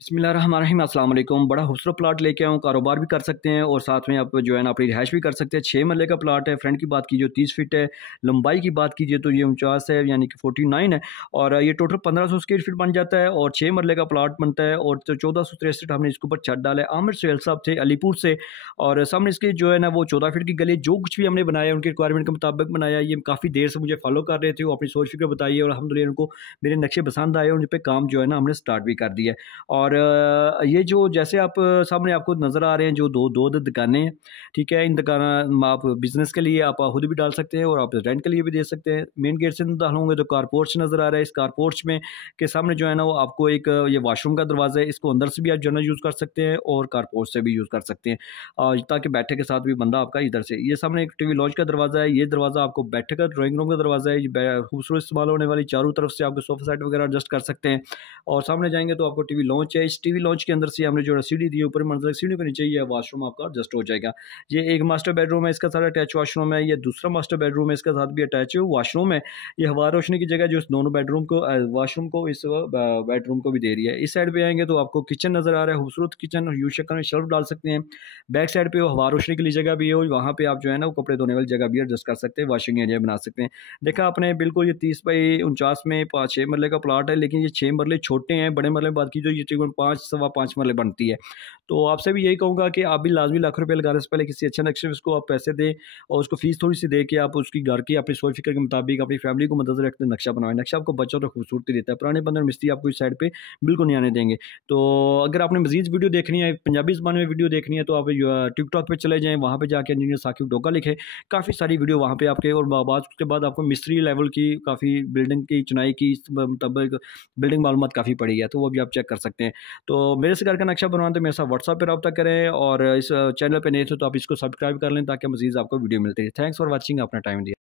बिस्मिल्लाहिर्रहमानिर्रहीम अस्सलाम वालेकुम। बड़ा खूबसूरत प्लाट लेके आया हूँ, कारोबार भी कर सकते हैं और साथ में आप जो है ना अपनी रिहाइश भी कर सकते हैं। 6 मरले का प्लाट है। फ्रंट की बात कीजिए 30 फीट है, लंबाई की बात कीजिए तो ये 49 है यानी कि 49 है और ये टोटल 1500 स्क्वायर फीट बन जाता है और 6 मरले का प्लाट बनता है और तो 1463 हमने इसके ऊपर छत डाला है। आमिर सुहेल साहब थे अलीपुर से और सामने इसके जो है ना वो 14 फीट की गली, जो कुछ भी हमने बनाया उनकी रिक्वायरमेंट के मुताबिक बनाया। ये काफ़ी देर से मुझे फॉलो कर रहे थे, वो अपनी सोच फिक्र बताइए और अल्हम्दुलिल्लाह उनको मेरे नक्शे पसंद आए और उन पर काम जो है ना हमने स्टार्ट भी कर दिया है। और ये जो जैसे आप सामने आपको नज़र आ रहे हैं जो दो दुकानें हैं, ठीक है। इन दुकान आप बिज़नेस के लिए आप खुद भी डाल सकते हैं और आप रेंट के लिए भी दे सकते हैं। मेन गेट से दाखिल होंगे तो कार पोर्च नज़र आ रहा है। इस कार पोर्च में के सामने जो है ना वो आपको एक ये वॉशरूम का दरवाज़ा है, इसको अंदर से भी आप जो है ना यूज़ कर सकते हैं और कार पोर्च से भी यूज़ कर सकते हैं ताकि बैठे के साथ भी बंदा आपका इधर से। ये सामने एक टीवी लॉन्च का दरवाज़ा है, ये दरवाज़ा आपको बैठे का ड्राइंग रूम का दरवाज़ा है। ये खूबसूरत इस्तेमाल होने वाली चारों तरफ से आपको सोफा सेट वगैरह एडजस्ट कर सकते हैं। और सामने जाएंगे तो आपको टीवी लॉन्च है। इस टीवी लॉन्च के अंदर से हमने जो है सीढ़ी दी, ऊपर मंजिल सीढ़ी के नीचे ये वॉशरूम आपका एडजस्ट हो जाएगा। ये एक मास्टर बेडरूम है, इसका सारा अटैच वॉशरूम है। ये दूसरा मास्टर बेडरूम है, इसका साथ भी अटैच वॉशरूम है। ये हवा रोशनी की जगह जो इस दोनों बेडरूम को वॉशरूम को इस बेडरूम को भी दे रही है। इस साइड पे आएंगे तो आपको किचन नज़र आ रहा है, खूबसूरत किचन, यू शक्ल में शेल्फ डाल सकते हैं। बैक साइड पे वो हवा रोशनी के लिए जगह भी है और वहाँ पे आप जो है ना वो कपड़े धोने वाली जगह भी एडजस्ट कर सकते हैं, वॉशिंग एरिया बना सकते हैं। देखा आपने बिल्कुल ये 30 बाई 49 में 6 मरले का प्लाट है, लेकिन ये 6 मरले छोटे हैं। बड़े मरले बात की जो ये तकरीबन 5 सवा 5 मरले बनती है। तो आपसे भी यही कहूँगा कि आप भी लाजमी लाख रुपये लगाने से पहले किसी अच्छे नक्शे में उसको आप पैसे दें और उसको फीस थोड़ी सी दे के आप उसकी घर की अपनी सोच फिक्र के मुताबिक अपनी फैमिली को मद्देनजर रखते नक्शा बनवाएं। नक्शा आपको बच्चों तो खूबसूरती देता है। पुराने बंदर मिस्त्री आपको इस साइड पे बिल्कुल नहीं आने देंगे। तो अगर आपने मजीद वीडियो देखनी है, पंजाबी ज़बान में वीडियो देखनी है, तो आप टिकटॉक पर चले जाएँ, वहाँ पर जाके इंजीनियर साकिब डोका लिखे, काफ़ी सारी वीडियो वहाँ पर आपके। और बाद उसके बाद आपको मिस्त्री लेवल की काफ़ी बिल्डिंग की चिनाई की मुताबिक बिल्डिंग मालूमात काफ़ी पड़ी है, तो वो भी आप चेक कर सकते हैं। तो मेरे से घर का नक्शा बनवाना तो मेरे साथ व्हाट्सएप पे रब्ता करें और इस चैनल पे नए थे तो आप इसको सब्सक्राइब कर लें ताकि मज़ीद आपको वीडियो मिलती है। थैंक्स फॉर वॉचिंग, अपना टाइम दिया।